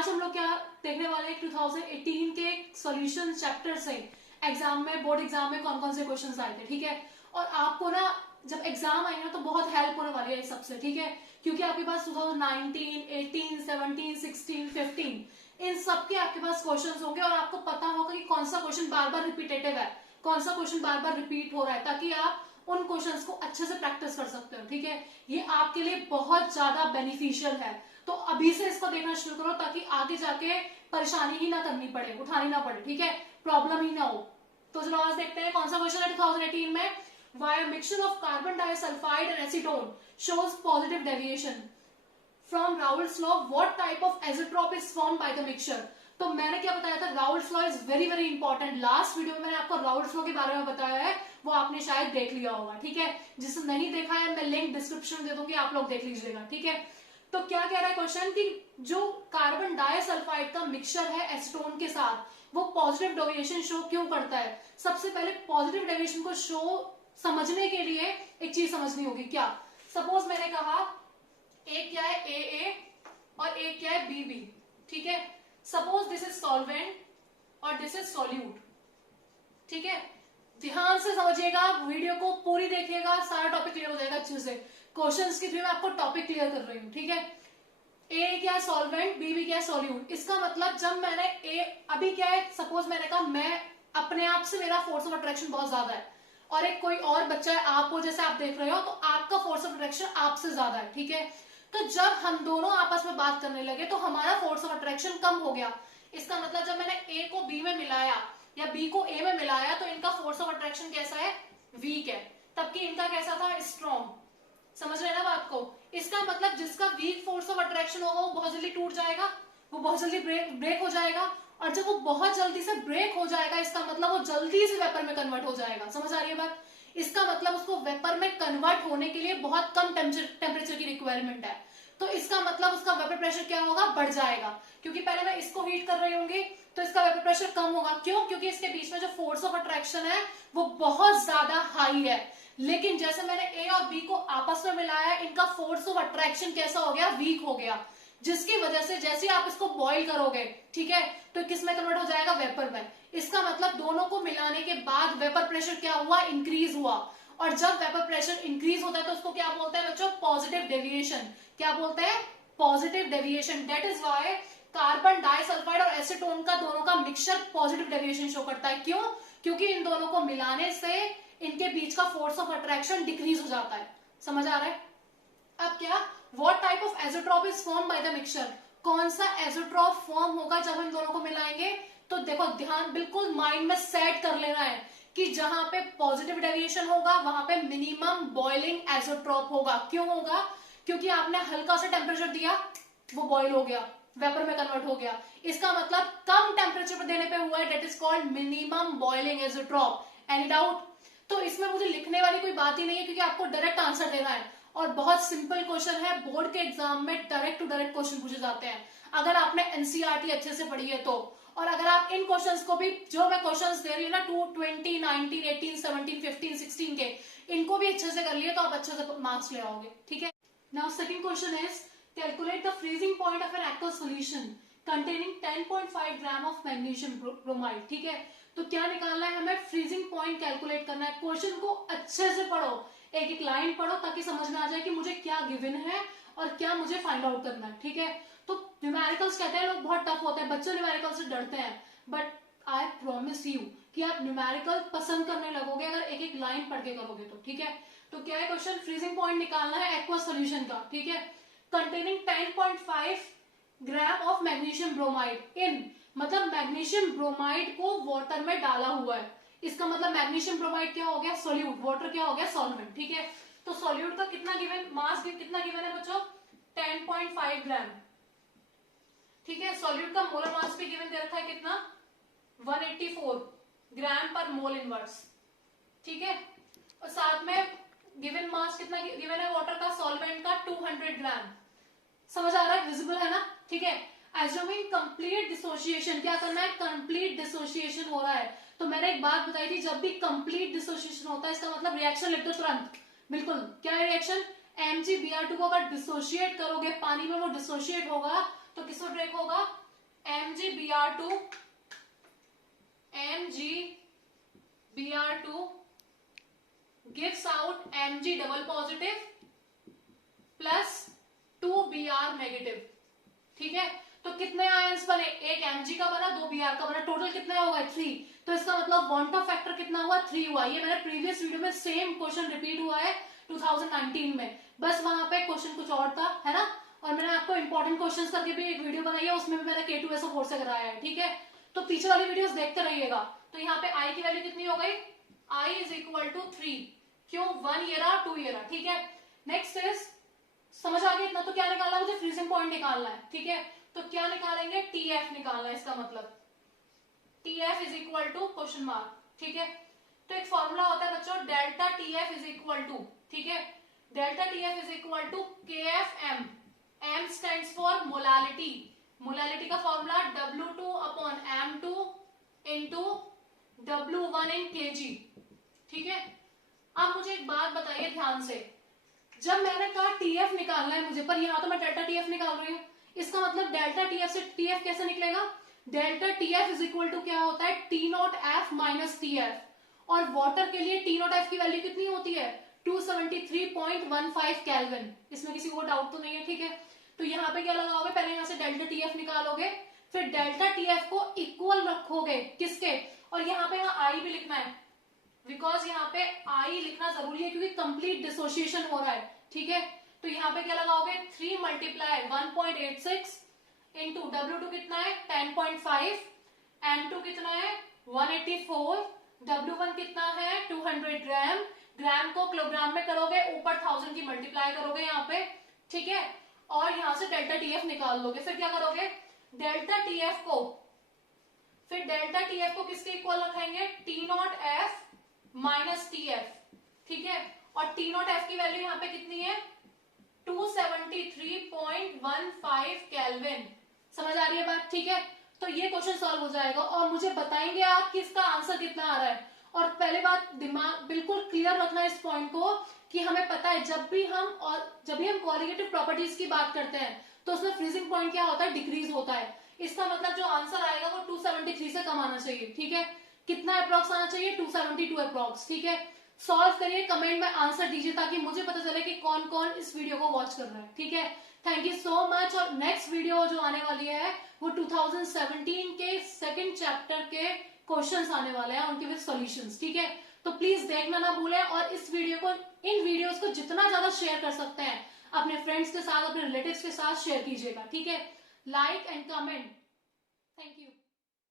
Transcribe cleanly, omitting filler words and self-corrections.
आज हम लोग क्या देखने वाले हैं 2018 के सॉल्यूशन चैप्टर से एग्जाम में, बोर्ड एग्जाम में कौन कौन से क्वेश्चंस आए थे, ठीक है। और आपको ना जब एग्जाम आएगा तो बहुत हेल्प होने वाली है सबसे, ठीक है, क्योंकि आपके पास 2019, 18, 17, 16, 15 इन सब के आपके पास क्वेश्चंस होंगे और आपको पता होगा कि कौन सा क्वेश्चन बार बार रिपीटेटिव है, कौन सा क्वेश्चन बार बार रिपीट हो रहा है, ताकि आप उन क्वेश्चंस को अच्छे से प्रैक्टिस कर सकते हो, ठीक है। ये आपके लिए बहुत ज्यादा बेनिफिशियल है, तो अभी से इसको देखना शुरू करो ताकि आगे जाके परेशानी ही ना करनी पड़े, उठानी ना पड़े, ठीक है, प्रॉब्लम ही ना हो। तो चलो आज देखते हैं कौन सा क्वेश्चन है 2018 में। Why a mixture of carbon disulfide and acetone shows positive deviation from Raoult's law? What type of azeotrope is formed by the mixture? तो मैंने क्या बताया था, Raoult's law is very very important. Last video में मैंने आपको Raoult's law के बारे में बताया है, वो आपने शायद देख लिया होगा, ठीक है। जिसने नहीं देखा है मैं लिंक डिस्क्रिप्शन में दे दूंगी, आप लोग देख लीजिएगा, ठीक है। तो क्या कह रहा है क्वेश्चन कि जो कार्बन डाइसल्फाइड का मिक्सचर है एसीटोन के साथ, वो पॉजिटिव डेविएशन शो क्यों करता है। सबसे पहले पॉजिटिव डेविएशन को शो समझने के लिए एक चीज समझनी होगी। क्या, सपोज मैंने कहा एक क्या है ए और एक क्या है बी, ठीक है। सपोज दिस इज सॉल्वेंट और दिस इज सॉल्यूट, ठीक है। ध्यान से समझिएगा, वीडियो को पूरी देखिएगा, सारा टॉपिक क्लियर हो जाएगा अच्छे से। क्वेश्चंस के थ्रू मैं आपको टॉपिक क्लियर कर रही हूँ, ठीक है। ए क्या है सॉल्वेंट, बी क्या है सॉल्यूट। इसका मतलब जब मैंने ए, अभी क्या है, सपोज मैंने कहा मैं अपने आप से मेरा फोर्स ऑफ अट्रैक्शन बहुत ज्यादा है और एक कोई और बच्चा है आपको, जैसे आप देख रहे हो, तो आपका फोर्स ऑफ अट्रैक्शन आपसे ज्यादा है, ठीक है। तो जब हम दोनों आपस में बात करने लगे तो हमारा फोर्स ऑफ अट्रैक्शन कम हो गया। इसका मतलब जब मैंने ए को बी में मिलाया या बी को ए में मिलाया तो इनका फोर्स ऑफ अट्रैक्शन कैसा है, वीक है, तबकि इनका कैसा था, स्ट्रॉन्ग। समझ रहे हैं ना बात को। इसका मतलब जिसका वीक फोर्स ऑफ अट्रैक्शन होगा वो बहुत जल्दी टूट जाएगा, वो बहुत जल्दी ब्रेक हो जाएगा, और जब वो बहुत जल्दी से ब्रेक हो जाएगा इसका मतलब वो जल्दी से वेपर में कन्वर्ट हो जाएगा। समझ आ रही है बात। इसका मतलब उसको वेपर में कन्वर्ट होने के लिए बहुत कम टेम्परेचर की रिक्वायरमेंट है, तो इसका मतलब उसका वेपर प्रेशर क्या होगा, बढ़ जाएगा, क्योंकि पहले मैं इसको हीट कर रही होंगी तो इसका वेपर प्रेशर कम होगा। क्यों, क्योंकि इसके बीच में जो फोर्स ऑफ अट्रैक्शन है वो बहुत ज्यादा हाई है। लेकिन जैसे मैंने ए और बी को आपस में मिलाया, इनका फोर्स ऑफ अट्रैक्शन कैसा हो गया, वीक हो गया, जिसकी वजह से जैसे आप इसको बॉईल करोगे, ठीक है, तो किस में कन्वर्ट हो जाएगा, वेपर में। इसका मतलब दोनों को मिलाने के बाद वेपर प्रेशर क्या हुआ, इंक्रीज हुआ, और जब वेपर प्रेशर इंक्रीज होता है तो उसको क्या बोलते हैं बच्चों, पॉजिटिव डेविएशन। क्या बोलते हैं, positive deviation. That is why carbon disulphide और एसीटोन का दोनों का मिक्सचर पॉजिटिव डेविएशन शो करता है। क्यों, क्योंकि इन दोनों को मिलाने से इनके बीच का फोर्स ऑफ अट्रैक्शन डिक्रीज हो जाता है। समझ आ रहा है। अब क्या, what type of azeotrope is form by the mixture. कौन सा एज़ोट्रोप फॉर्म होगा जब हम दोनों को मिलाएंगे। तो देखो ध्यान बिल्कुल माइंड में सेट कर लेना है कि जहां पे पॉजिटिव डेविएशन होगा वहां पे मिनिमम बॉइलिंग एज़ोट्रोप होगा। क्यों होगा, क्योंकि आपने हल्का सा टेम्परेचर दिया, वो बॉइल हो गया, वेपर में कन्वर्ट हो गया। इसका मतलब कम टेम्परेचर पर देने पे हुआ है, that is called minimum boiling azeotrope. Any doubt. तो इसमें मुझे लिखने वाली कोई बात ही नहीं है, क्योंकि आपको डायरेक्ट आंसर देना है और बहुत सिंपल क्वेश्चन है। बोर्ड के एग्जाम में डायरेक्ट टू डायरेक्ट क्वेश्चन पूछे जाते हैं अगर आपने एनसीईआरटी अच्छे से पढ़ी है तो। और अगर आप इन क्वेश्चंस को भी, जो मैं क्वेश्चंस दे रही हूँ ना 20, 19, 18, 17, 15, 16 के, इनको भी अच्छे से कर लिए तो आप अच्छे से मार्क्स ले आओगे, ठीक है। Now second question is calculate the freezing point of an aqueous solution containing 10.5 gram of magnesium bromide, ठीक है। तो क्या निकालना है हमें, फ्रीजिंग पॉइंट कैलकुलेट करना है। क्वेश्चन को अच्छे से पढ़ो, एक एक लाइन पढ़ो ताकि समझ में आ जाए कि मुझे क्या गिवन है और क्या मुझे फाइंड आउट करना है, ठीक है। तो न्यूमेरिकल्स कहते हैं लोग बहुत टफ होते हैं, बच्चे न्यूमेरिकल से डरते हैं, बट आई प्रॉमिस यू कि आप न्यूमेरिकल पसंद करने लगोगे अगर एक एक लाइन पढ़ के करोगे तो, ठीक है। तो क्या है क्वेश्चन, फ्रीजिंग पॉइंट निकालना है एक्वस सॉल्यूशन का, ठीक है, containing 10.5 gram of magnesium bromide in, मतलब मैग्नीशियम ब्रोमाइड को वाटर में डाला हुआ है। इसका मतलब मैग्नीशियम ब्रोमाइड क्या हो गया, सोल्यूट, वाटर क्या हो गया, सॉल्वेंट, ठीक है। तो सोल्यूट का कितना गिवन, मास कितना गिवन है बच्चों, 10.5 ग्राम, ठीक है। सोल्यूट का मोलर मास भी गिवन दे रखा है कितना, 184 ग्राम पर मोल इनवर्स, ठीक है। और साथ में गिवन मास कितना गिवन है वाटर का, सॉल्वेंट का 200 ग्राम। समझ आ रहा है, विजिबल है ना, ठीक है। एज्यूमिंग कंप्लीट डिसोसिएशन, क्या करना है, कंप्लीट डिसोसिएशन हो रहा है। तो मैंने एक बात बताई थी, जब भी कंप्लीट डिसोसिएशन होता है इसका मतलब रिएक्शन लिख दो तुरंत, बिल्कुल। क्या है रिएक्शन, MgBr2 को अगर डिसोशिएट करोगे पानी में वो डिसोशिएट होगा तो किसमें ब्रेक होगा, Br2 MgBr2 gives out Mg double positive plus 2Br negative. ठीक है, तो कितने आयंस बने, एक Mg का बना, 2 Br का बना, टोटल कितने हो गए 3। तो इसका मतलब वॉन्ट फैक्टर कितना हुआ 3 हुआ। ये मैंने प्रीवियस वीडियो में सेम क्वेश्चन रिपीट हुआ है 2019 में, बस वहां पे क्वेश्चन कुछ और था, है ना। और मैंने आपको इंपॉर्टेंट क्वेश्चंस करके भी एक वीडियो बनाई है, उसमें भी मैंने K2SO4 से कराया है। ठीक है, तो पीछे वाली वीडियोस देखते रहिएगा। तो यहाँ पे I की वैल्यू कितनी हो गई, I इज इक्वल टू 3। क्यों, 1 ये रहा 2 ये रहा। ठीक है, नेक्स्ट इज, समझ आ गया इतना। तो क्या निकालना है, मुझे फ्रीजिंग पॉइंट निकालना है। ठीक है, तो क्या निकालेंगे, TF निकालना है। इसका मतलब TF is equal to question mark. ठीक है, तो एक फॉर्मूला होता है बच्चों, delta TF is equal to, ठीक है, delta TF is equal to KFM। M stands for molality, molality का formula W2 upon M2 into W1 in kg। ठीक है, अब मुझे एक बात बताइए ध्यान से, जब मैंने कहा TF निकालना है मुझे, पर यहाँ तो मैं डेल्टा TF निकाल रही हूँ, इसका मतलब डेल्टा TF से TF कैसे निकलेगा, delta TF is equal to क्या होता है, T0F माइनस TF। और वाटर के लिए T0F की वैल्यू कितनी होती है, 273.15 केल्विन। इसमें किसी को डाउट तो नहीं है। ठीक है, तो यहाँ पे क्या लगाओगे, पहले यहाँ से डेल्टा TF निकालोगे, फिर डेल्टा TF को इक्वल रखोगे किसके, और यहाँ पे यहाँ I भी लिखना है, बिकॉज यहाँ पे I लिखना जरूरी है क्योंकि कंप्लीट डिसोसिएशन हो रहा है। ठीक है, तो यहाँ पे क्या लगाओगे, 3 मल्टीप्लाई 1.86 इंटू W2 कितना है 10.5, M2 कितना है 184, W1 कितना है 200 ग्राम, ग्राम को किलोग्राम में करोगे, ऊपर 1000 की मल्टीप्लाई करोगे यहाँ पे। ठीक है, और यहाँ से डेल्टा TF निकाल लोगे। फिर क्या करोगे, डेल्टा TF को, फिर डेल्टा TF को किसके इक्वल रखेंगे, T0F माइनस TF। ठीक है, और T0F की वैल्यू यहाँ पे कितनी है 273.15 केल्विन। समझ आ रही है बात। ठीक है, तो ये क्वेश्चन सॉल्व हो जाएगा और मुझे बताएंगे आप कि इसका आंसर कितना आ रहा है। और पहले बात दिमाग बिल्कुल क्लियर रखना इस पॉइंट को कि हमें पता है जब भी हम क्वालिटेटिव प्रॉपर्टीज की बात करते हैं तो उसमें फ्रीजिंग पॉइंट क्या होता है, डिक्रीज होता है। इसका मतलब जो आंसर आएगा वो 273 से कम आना चाहिए। ठीक है, कितना अप्रॉक्स आना चाहिए, 272 अप्रॉक्स। ठीक है, सॉल्व करिए, कमेंट में आंसर दीजिए ताकि मुझे पता चले कि कौन कौन इस वीडियो को वॉच कर रहा है। ठीक है, थैंक यू सो मच। और नेक्स्ट वीडियो जो आने वाली है वो 2017 के सेकंड चैप्टर के क्वेश्चंस आने वाले हैं, उनके विद सॉल्यूशंस। ठीक है, तो प्लीज देखना ना भूलें और इस वीडियो को, इन वीडियोस को जितना ज्यादा शेयर कर सकते हैं अपने फ्रेंड्स के साथ, अपने रिलेटिव्स के साथ शेयर कीजिएगा। ठीक है, like and comment. Thank you.